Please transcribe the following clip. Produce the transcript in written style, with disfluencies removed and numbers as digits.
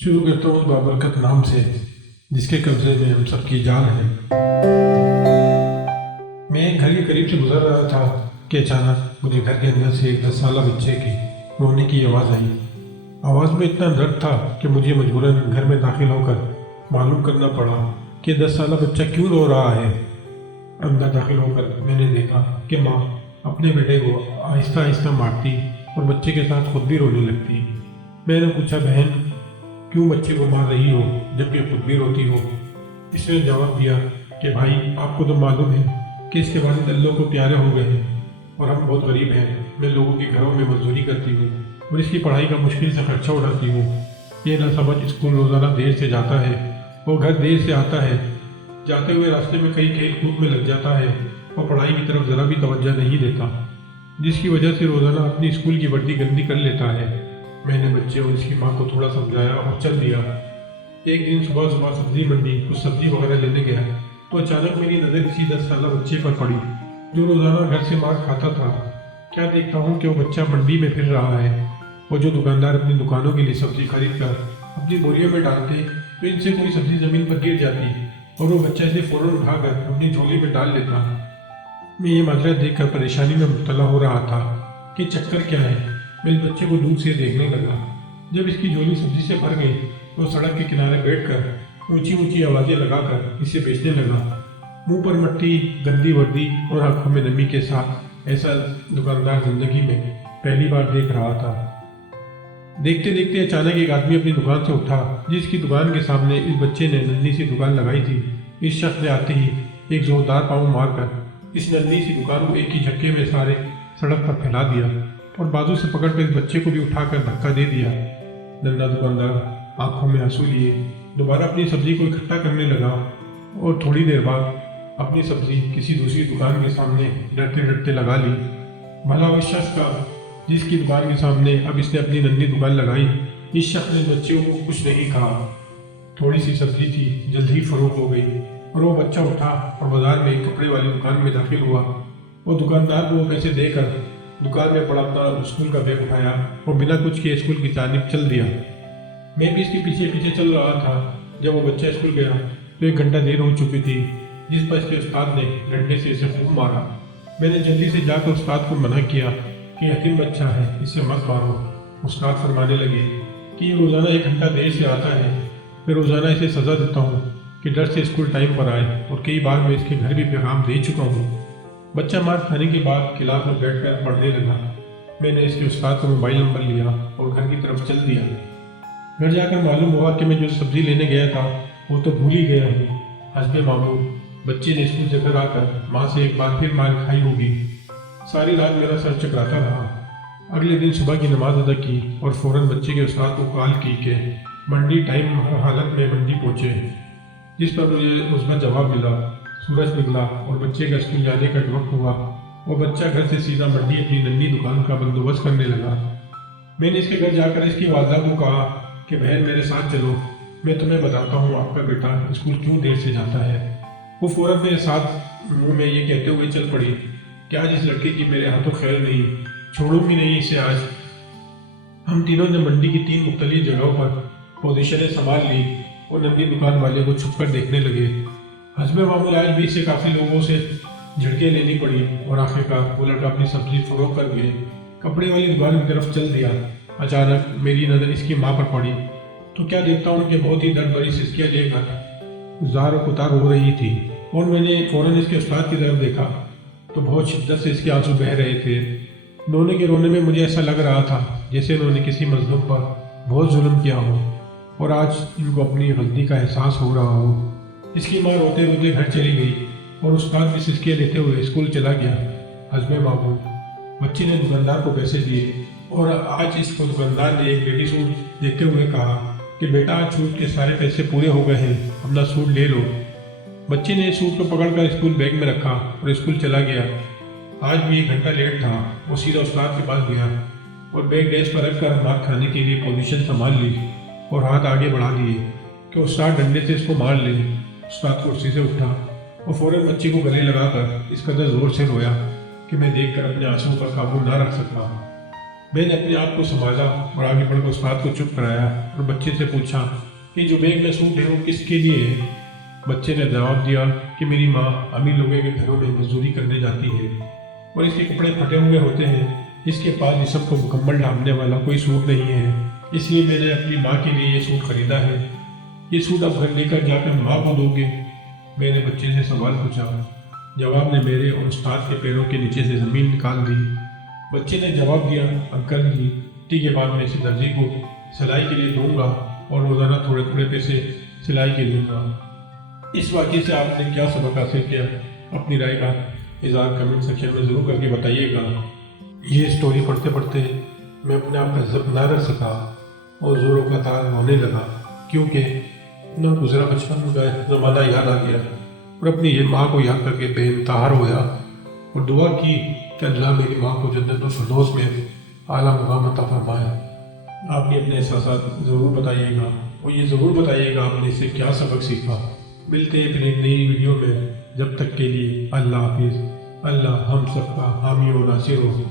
شروع کرتا ہوں بابرکت نام سے، جس کے قبضے میں ہم سب کی جان ہے۔ میں گھر کے قریب سے گزر رہا تھا کہ اچانک مجھے گھر کے اندر سے ایک 10 سالہ بچے کی رونے کی آواز آئی۔ آواز میں اتنا درد تھا کہ مجھے مجبوراً گھر میں داخل ہو کر معلوم کرنا پڑا کہ 10 سالہ بچہ کیوں رو رہا ہے۔ اندر داخل ہو کر میں نے دیکھا کہ ماں اپنے بیٹے کو آہستہ آہستہ مارتی اور بچے کے ساتھ خود بھی رونے لگتی۔ میں نے پوچھا، بہن کیوں بچے کو مار رہی ہو جبکہ خود بھی روتی ہو؟ اس نے جواب دیا کہ بھائی آپ کو تو معلوم ہے کہ اس کے والد اللہ کو پیارے ہو گئے ہیں اور ہم بہت غریب ہیں۔ میں لوگوں کے گھروں میں مزدوری کرتی ہوں اور اس کی پڑھائی کا مشکل سے خرچہ اٹھاتی ہوں۔ یہ نہ سمجھ اسکول روزانہ دیر سے جاتا ہے اور گھر دیر سے آتا ہے، جاتے ہوئے راستے میں کئی کھیل کود میں لگ جاتا ہے اور پڑھائی کی طرف ذرا بھی توجہ نہیں دیتا، جس کی وجہ سے روزانہ اپنی اسکول کی وردی گندی کر لیتا ہے۔ میں نے بچے اور اس کی ماں کو تھوڑا سمجھایا اور چل دیا۔ ایک دن صبح سبزی منڈی کچھ سبزی وغیرہ لینے گیا تو اچانک میری نظر کسی 10 سالہ بچے پر پڑی جو روزانہ گھر سے مار کھاتا تھا۔ کیا دیکھتا ہوں کہ وہ بچہ منڈی میں پھر رہا ہے اور جو دکاندار اپنی دکانوں کے لیے سبزی خرید کر اپنی بوریوں میں ڈالتے تو ان سے کوئی سبزی زمین پر گر جاتی اور وہ بچہ اسے فوراً اٹھا کر اپنی جھولی میں ڈال لیتا۔ میں یہ منظر دیکھ کر پریشانی میں مبتلا ہو رہا تھا کہ چکر کیا ہے۔ میں اس بچے کو دور سے دیکھنے لگا۔ جب اس کی جھولی سبزی سے بھر گئی تو سڑک کے کنارے بیٹھ کر اونچی اونچی آوازیں لگا کر اسے بیچنے لگا۔ منہ پر مٹی، گندی وردی اور آنکھوں میں نمی کے ساتھ ایسا دکاندار زندگی میں پہلی بار دیکھ رہا تھا۔ دیکھتے دیکھتے اچانک ایک آدمی اپنی دکان سے اٹھا جس کی دکان کے سامنے اس بچے نے ننھی سی دکان لگائی تھی۔ اس شخص نے آتے ہی ایک زوردار پاؤں مار کر اس ننھی سی دکان کو ایک ہی جھٹکے میں سارے سڑک پر پھیلا دیا اور بازو سے پکڑ کر اس بچے کو بھی اٹھا کر دھکا دے دیا۔ ننھا دکاندار آنکھوں میں آنسو لیے دوبارہ اپنی سبزی کو اکٹھا کرنے لگا اور تھوڑی دیر بعد اپنی سبزی کسی دوسری دکان کے سامنے ڈرتے ڈرتے لگا لی۔ بھلا اس شخص کا جس کی دکان کے سامنے اب اس نے اپنی ننھی دکان لگائی، اس شخص نے بچے کو کچھ نہیں کہا۔ تھوڑی سی سبزی تھی، جلد ہی فروخت ہو گئی اور وہ بچہ اٹھا اور بازار میں ایک کپڑے والی دکان میں داخل ہوا اور دکاندار کو وہ پیسے دے کر دکان میں پڑا اپنا اسکول کا بیگ اٹھایا اور بنا کچھ کیے اسکول کی جانب چل دیا۔ میں بھی اس کے پیچھے پیچھے چل رہا تھا۔ جب وہ بچہ اسکول گیا تو 1 گھنٹہ دیر ہو چکی تھی، جس پر اس کے استاد نے ڈنڈے سے اسے خوب مارا۔ میں نے جلدی سے جا کر استاد کو منع کیا کہ یتیم بچہ ہے، اسے مت مارو۔ استاد فرمانے لگے کہ یہ روزانہ 1 گھنٹہ دیر سے آتا ہے، میں روزانہ اسے سزا دیتا ہوں کہ ڈر سے اسکول ٹائم پر آئے اور کئی بار میں اس کے گھر بھی پیغام دے چکا ہوں۔ بچہ مار کھانے کے بعد کلاس میں بیٹھ کر پڑھنے لگا۔ میں نے اس کے استاد کا موبائل نمبر لیا اور گھر کی طرف چل دیا۔ گھر جا کر معلوم ہوا کہ میں جو سبزی لینے گیا تھا وہ تو بھول ہی گیا ہوں۔ حسب معمول بچے نے اسکول سے گھر آ کر ماں سے ایک بار پھر مار کھائی ہوگی۔ ساری رات میرا سر چکراتا رہا۔ اگلے دن صبح کی نماز ادا کی اور فوراً بچے کے استاد کو کال کی کہ منڈی ٹائم ہر حالت میں منڈی پہنچے، جس پر مجھے مثبت جواب ملا۔ سورج نکلا اور بچے کا اسکول جانے کا وقت ہوا اور بچہ گھر سے سیدھا منڈی اپنی ننھی دکان کا بندوبست کرنے لگا۔ میں نے اس کے گھر جا کر اس کی والدہ کو کہا کہ بہن میرے ساتھ چلو، میں تمہیں بتاتا ہوں آپ کا بیٹا اسکول کیوں دیر سے جاتا ہے۔ وہ فوراً میرے ساتھ منہ میں یہ کہتے ہوئے چل پڑی کہ آج اس لڑکے کی میرے ہاتھوں خیر نہیں، چھوڑوں گی نہیں اسے آج۔ ہم تینوں نے منڈی کی 3 مختلف جگہوں پر پوزیشنیں سنبھال لی اور ننھی دکان والے کو چھپ کر دیکھنے لگے۔ حسب معمول آج بھی سے کافی لوگوں سے جھڑکیں لینی پڑی اور آخرکار وہ لڑکا اپنی سبزی فروخت کر کے کپڑے والی دکان کی طرف چل دیا۔ اچانک میری نظر اس کی ماں پر پڑی تو کیا دیکھتا ہوں کہ بہت ہی درد بھری سسکیاں لے کر زار و کتار ہو رہی تھی اور میں نے فوراً اس کے استاد کی طرف دیکھا تو بہت شدت سے اس کے آنسو بہہ رہے تھے۔ رونے کے رونے میں مجھے ایسا لگ رہا تھا جیسے انہوں نے کسی مظلوم پر بہت ظلم کیا ہو اور آج ان کو اپنی غلطی کا احساس ہو رہا ہو۔ اس کی ماں روتے روتے گھر چلی گئی اور استاد بھی سسکیاں لیتے ہوئے اسکول چلا گیا۔ حسب معمول بچے نے دکاندار کو پیسے دیے اور آج اس کو دکاندار نے ایک بیٹی سوٹ دیتے ہوئے کہا کہ بیٹا آج سوٹ کے سارے پیسے پورے ہو گئے ہیں، اپنا سوٹ لے لو۔ بچے نے سوٹ کو پکڑ کر اسکول بیگ میں رکھا اور اسکول چلا گیا۔ آج بھی 1 گھنٹہ لیٹ تھا۔ وہ سیدھا استاد کے پاس گیا اور بیگ ڈیسک پر رکھ کر مار کھانے کے لیے پوزیشن سنبھال لی اور ہاتھ آگے بڑھا دیے کہ استاد ڈنڈے سے اس کو مار لے۔ استاد کرسی سے اٹھا اور فوراً بچے کو گلے لگا کر اس قدر زور سے رویا کہ میں دیکھ کر اپنے آنسوؤں پر قابو نہ رکھ سکا۔ میں نے اپنے آپ کو سنبھالا اور آگے بڑھ کر استاد کو چپ کرایا اور بچے سے پوچھا کہ جو بیگ میں سوٹ ہے وہ کس کے لیے ہے؟ بچے نے جواب دیا کہ میری ماں امیر لوگوں کے گھروں میں مزدوری کرنے جاتی ہے اور اس کے کپڑے پھٹے ہوئے ہوتے ہیں، اس کے پاس جسم کو مکمل ڈھانپنے والا کوئی سوٹ نہیں ہے، اس لیے میں نے اپنی ماں کے لیے یہ سوٹ خریدا ہے۔ یہ سوٹ اب گھر لے کر جا کر ماں کو دو گے؟ میں نے بچے سے سوال پوچھا۔ جواب نے میرے اور استاد کے پیروں کے نیچے سے زمین نکال دی۔ بچے نے جواب دیا، انکل جی چھٹی کے بعد میں اسے درزی کو سلائی کے لیے دوں گا اور روزانہ تھوڑے تھوڑے پیسے سلائی کے لوں گا۔ اس واقعے سے آپ نے کیا سبق حاصل کیا؟ اپنی رائے کا اظہار کمنٹ سیکشن میں ضرور کر کے بتائیے گا۔ یہ سٹوری پڑھتے پڑھتے میں اپنے آپ کا ضبط نہ رکھ سکا اور زوروں کا تار ہونے لگا، کیونکہ نہ گزرا بچپن کا زمانہ یاد آ گیا اور اپنی یہ ماں کو یاد کر کے بے انتہا رویا اور دعا کی کہ اللہ میری ماں کو جنت الفردوس میں اعلیٰ مقام عطا فرمائے۔ آپ بھی اپنے احساسات ضرور بتائیے گا اور یہ ضرور بتائیے گا آپ نے اس سے کیا سبق سیکھا۔ ملتے ہیں پھر ایک نئی ویڈیو میں، جب تک کے لیے اللہ حافظ۔ اللہ ہم سب کا حامی و ناصر ہو۔